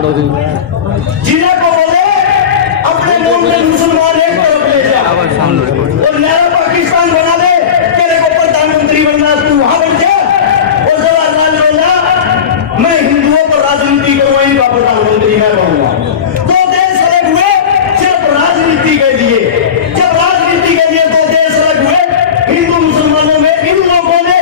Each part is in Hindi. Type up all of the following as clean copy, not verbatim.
जिन्हें को बोले अपने मुल्क में मुसलमान एक तरफ ले जा और नया पाकिस्तान बना दे, तेरे को प्रधानमंत्री बनना, तू वहां बन जा। और जवाहरलाल बोला मैं हिंदुओं पर राजनीति करूंगा, इनका प्रधानमंत्री मैं बनूंगा। दो देश अलग हुए सिर्फ राजनीति के लिए। जब राजनीति के लिए दो देश अलग हुए, हिंदू मुसलमानों में इन लोगों ने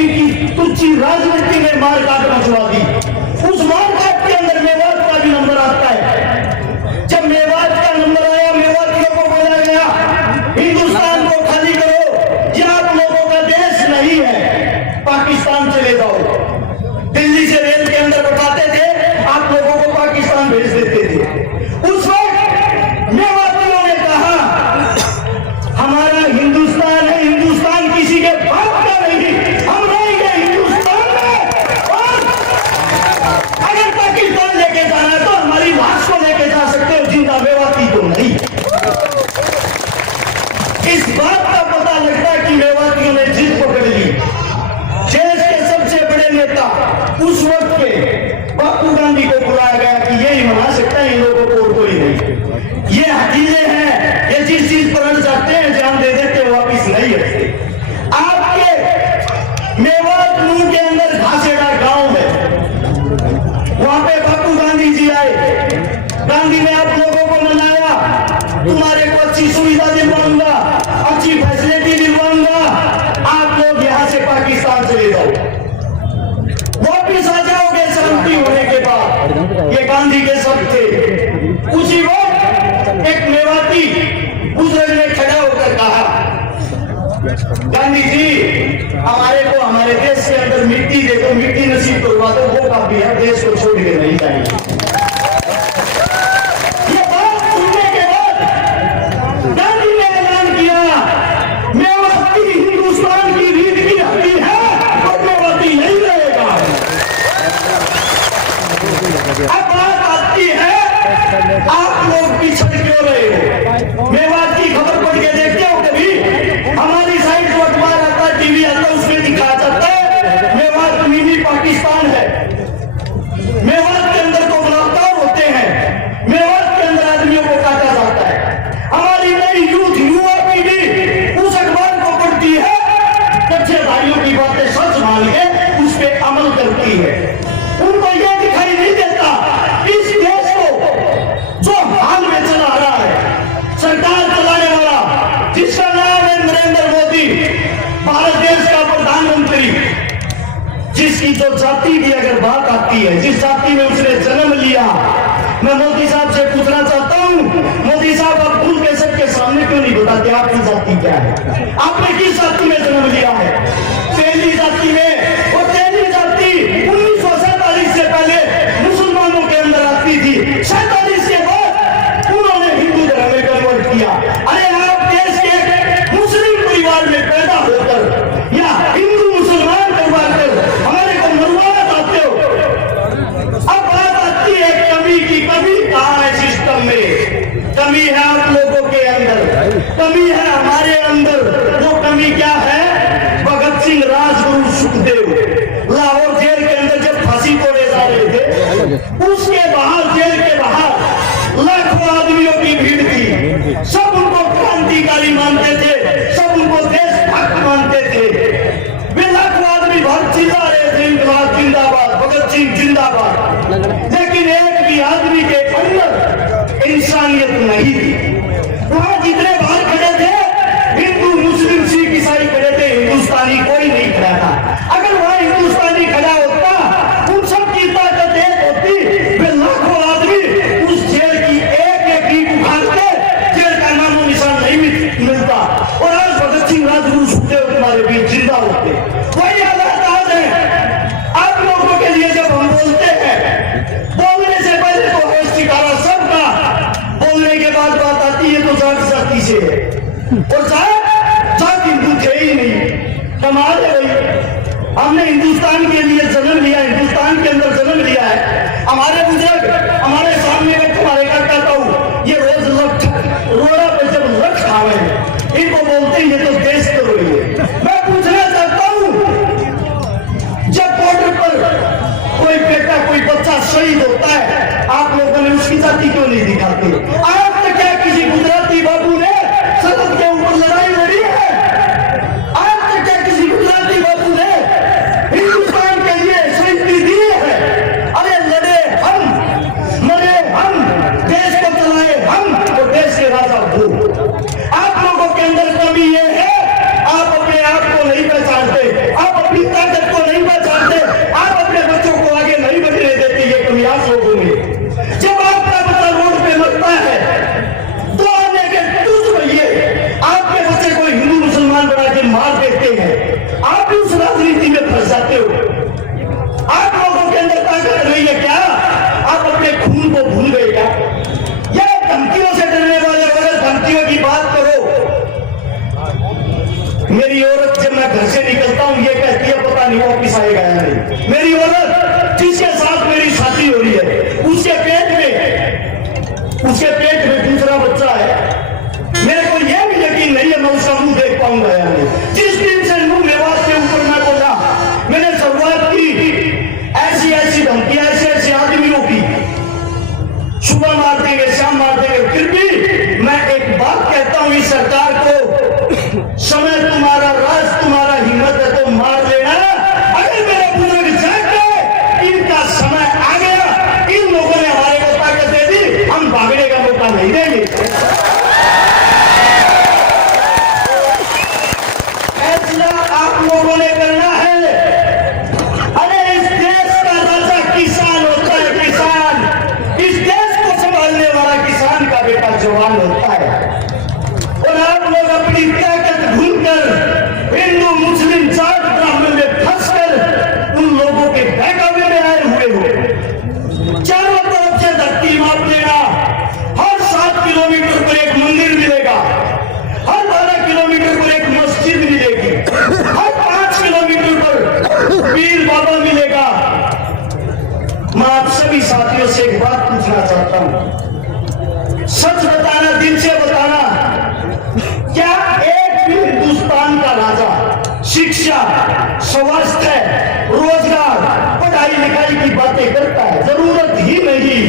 इनकी तुच्छी राजनीति में मार काट मचवा दी। उस मार काट के अंदर मेवात का भी नंबर आता है। जब मेवात का नंबर आया, मेवातियों को बोला गया हिंदुस्तान को खाली करो, ये आप लोगों का देश नहीं है, पाकिस्तान चले जाओ। दिल्ली से रेल के अंदर बताते थे, आप लोगों को पाकिस्तान भेज देते थे। उस वक्त मेवातियों ने कहा हमारा हिंदुस्तान है, हिंदुस्तान किसी के बाप का नहीं, हम रहेंगे हिंदुस्तान में। और अगर पाकिस्तान लेके जाना है तो हमारी लाश को लेके जा सकते हो, जिंदा मेवाती तो नहीं। इस बात का पता लगता है कि मेवातियों ने जिद पकड़ ली। देश के सबसे बड़े नेता उस वक्त के बापू गांधी को बुलाया गया कि यही मना सकता है, इन लोगों को और कोई नहीं। ये हकीले हैं, ये जिस चीज पर अड़ जाते हैं जान दे देते वापिस नहीं हटते। आपके मेवात मुंह के अंदर घासेड़ा गांव है, वहां पे बापू गांधी जी आए। गांधी ने आप लोगों को मनाया, तुम्हारे को अच्छी सुविधा दिलवाऊंगा, अच्छी फैसिलिटी दिलवाऊंगा, आप लोग यहां से पाकिस्तान चले जाओ, वापिस आ जाओगे शांति होने के बाद। ये गांधी के शब्द थे। उसी वक्त एक मेवाती बुजुर्ग ने खड़ा होकर कहा गांधी जी हमारे को हमारे देश के अंदर मिट्टी देखो, मिट्टी नसीब करवा दो, वो काफी है, देश को छोड़ के नहीं जाएंगे। ये बात सुनने के बाद गांधी ने ऐलान किया मेवाती हिंदुस्तान की रीढ़ की हड्डी है और मेवाती नहीं रहेगा। अब बात आती है आप लोग पिछड़ क्यों रहे हो? मेवात की खबर पढ़ के देखते हो कभी? हमारी साइड जो अखबार आता है, टीवी आता है, उसमें दिखाया जाता है मेवात मिनी पाकिस्तान है। मेवात के अंदर तो बलात्कार होते हैं, मेवात के अंदर आदमियों को काटा जाता है। हमारी नई यूथ युवा पीढ़ी उस अखबार को पढ़ती है, कच्चेधारियों की बातें सच मान के उस पर अमल करती है। उनको यह दिखाई नहीं देता इस देश को जो हाल में चला रहा है, सरकार चलाने वाला जिसका नाम है नरेंद्र मोदी, भारत देश का प्रधानमंत्री, जिसकी जो जाति की अगर बात आती है, जिस जाति में उसने जन्म लिया, मैं मोदी साहब से पूछना चाहता हूं, मोदी साहब आप खुल के सबके सामने क्यों नहीं बताते आपकी जाति क्या है? आपने किस जाति में जन्म लिया है? पहली जाति में। और पहली जाति 1947 से पहले मुसलमानों के अंदर आती थी, 47 के बाद उन्होंने हिंदू धर्म में कन्वर्ट किया। अरे आप देश के मुस्लिम परिवार में पैदा होकर या हिंदू मुसलमान परिवार कर हमारे को मरवाना चाहते हो। अब बात आती है कमी की। कमी कहां है सिस्टम में? कमी है आप लोगों के अंदर, कमी है हमारे अंदर। वो कमी क्या है? भगत सिंह, राजगुरु, सुखदेव लाहौर जेल के अंदर जब फांसी तोड़े जा रहे थे, उसके बाहर जेल के बाहर लाखों आदमियों की भीड़ थी। सब उनको क्रांतिकारी मानते थे, सब उनको देशभक्त मानते थे। वे लाखों आदमी बाहर चिल्ला रहे थे इनकलाब जिंदाबाद, भगत सिंह जिंदाबाद। लेकिन एक भी आदमी के अंदर इंसानियत नहीं थी। वहां जितने बाहर खड़े थे, हिंदू, मुस्लिम, सिख, ईसाई खड़े थे, हिंदुस्तानी कोई नहीं खड़ा था। अगर वहां हिंदुस्तानी खड़ा होता, उन सब की ताकत एक होती, वे लाखों आदमी उस जेल की एक एक ईंट उखाड़ते, जेल का नामो निशान नहीं मिलता और आज भगत सिंह, राजगुरु, सुखदेव तुम्हारे बीच जिंदा होते। वही हालात आज है आप लोगों के लिए। जब हम बोलते हैं, बोलने से पहले तो होश सिखाना सबका, बोलने के बाद बात आती है तो जाति से है। और जात हिंदू थे ही नहीं। कमाल है भाई, हमने हिंदुस्तान के लिए जन्म लिया, हिंदुस्तान के अंदर जन्म लिया है। हमारे बुजुर्ग हमारे सामने में तुम्हारे का कहता हूं, ये रोज रोड़ा पर जब लख खावे हैं, इनको बोलते हैं ये तो देश द्रोही है। मैं पूछना चाहता हूं, जब बॉर्डर पर कोई बेटा, कोई बच्चा शहीद होता है, बचाएगा या नहीं। मेरी औरत जिसके साथ मेरी शादी हो रही है, उसके पेट में दूसरा बच्चा है, मेरे को यह भी यकीन नहीं है मैं उसका मुंह देख पाऊंगा या नहीं। जिस दिन से मुंह मेवात के ऊपर मैं बोला, मैंने शुरुआत की ऐसी धमकियां ऐसे आदमियों की, सुबह मार देंगे शाम मार देंगे, फिर भी मैं एक बात कहता हूं इस सरकार को, समय तुम्हारा राज तुम्हारा हिम्मत है तो मार लेना। अगर मेरे बुजुर्ग जाग गए, इनका समय आ गया, इन लोगों ने हमारे को ताकत दे दी, हम भागने का मौका नहीं देंगे। फैसला आप लोगों ने करना है। अरे इस देश का राजा किसान होता है, किसान। इस देश को संभालने वाला किसान का बेटा जवान होता है। और आप लोग अपनी ताकत भूलकर हिंदू मुस्लिम जाट ब्राह्मण में फंसकर उन लोगों के बहकावे में आए हुए हो। चारों तरफ से धरती माप लेना, हर 7 किलोमीटर पर एक मंदिर मिलेगा, हर 12 किलोमीटर पर एक मस्जिद मिलेगी, हर 5 किलोमीटर पर पीर बाबा मिलेगा। मैं आप सभी साथियों से एक बात पूछना चाहता हूं, सच बताना, दिल से बताना, क्या एक भी हिंदुस्तान का राजा शिक्षा, स्वास्थ्य, रोजगार, पढ़ाई लिखाई की बातें करता है? जरूरत ही नहीं,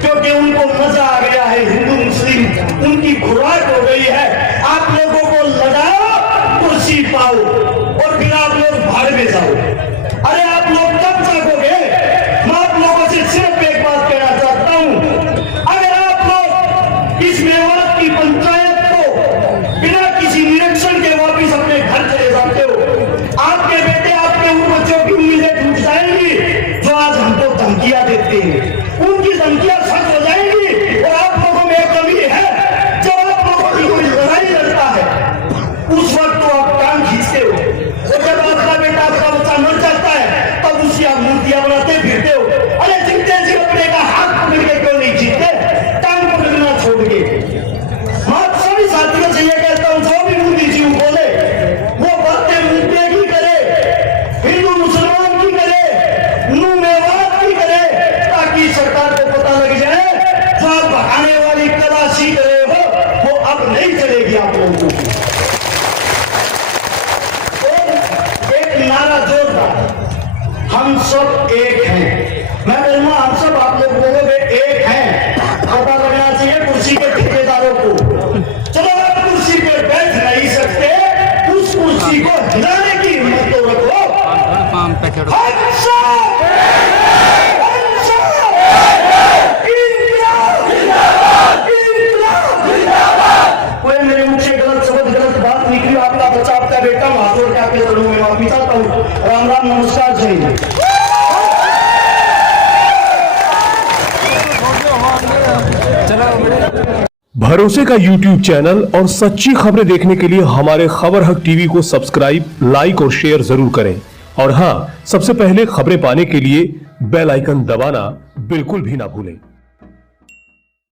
क्योंकि उनको मजा आ गया है, हिंदू मुस्लिम उनकी खुराक हो गई है। आप लोगों को लगाओ, कुर्सी पाओ और फिर आप लोग भाड़ में जाओ। अरे आप लोग कब जागोगे? मैं आप लोगों से सिर्फ एक बात कहना चाहता हूं, अगर आप लोग इस मेवात की पंचायत को बिना किसी निरीक्षण के वापिस अपने घर चले जाते हो, आपके बेटे आपके उन बच्चों की उम्मीदें टूट जाएंगी जो आज हमको धमकियां देते हैं, उनकी धमकियां सच हो जाएंगी। और आप लोगों में एक कमी है, जब आप लोगों की कोई लड़ाई लड़ता है उस वक्त तो आप कान खींचते हो, और जब आपका बेटा आपका बच्चा मर जाता है तब उसकी आप मूर्तियां बनाते फिरते हो। अरे जीतते जी अपने का हाथ पकड़ के क्यों नहीं जीतते, टांग पकड़ना छोड़ के। मैं सभी साथियों से यह कहता हूं, जो भी मोदी जी बोले वो बातें मुद्दे की करे, हिंदू मुसलमान की करे, नू मेवात की करे, ताकि सरकार को पता लग जाए जो आप आने वाली कला सीख रहे हो वो अब नहीं चलेगी आप लोगों की। एक नारा जोरदार, हम सब एक हैं। मैं कहूंगा हम सब, आप लोग बोलोगे एक हैं, पता लगना चाहिए कुर्सी के ठेकेदारों को। चलो आप कुर्सी पे बैठ नहीं सकते, उस कुर्सी को हिलाने की हिम्मत तो रखो। कोई मेरे मुख से गलत शब्द गलत बात निकली, आपका बच्चा आपका बेटा हाथ जोड़ के आपके चरणों में माफी चाहता हूँ। राम राम, नमस्कार, जय हिंद। भरोसे का YouTube चैनल और सच्ची खबरें देखने के लिए हमारे खबर हक टीवी को सब्सक्राइब, लाइक और शेयर जरूर करें। और हाँ, सबसे पहले खबरें पाने के लिए बेल आइकन दबाना बिल्कुल भी ना भूलें।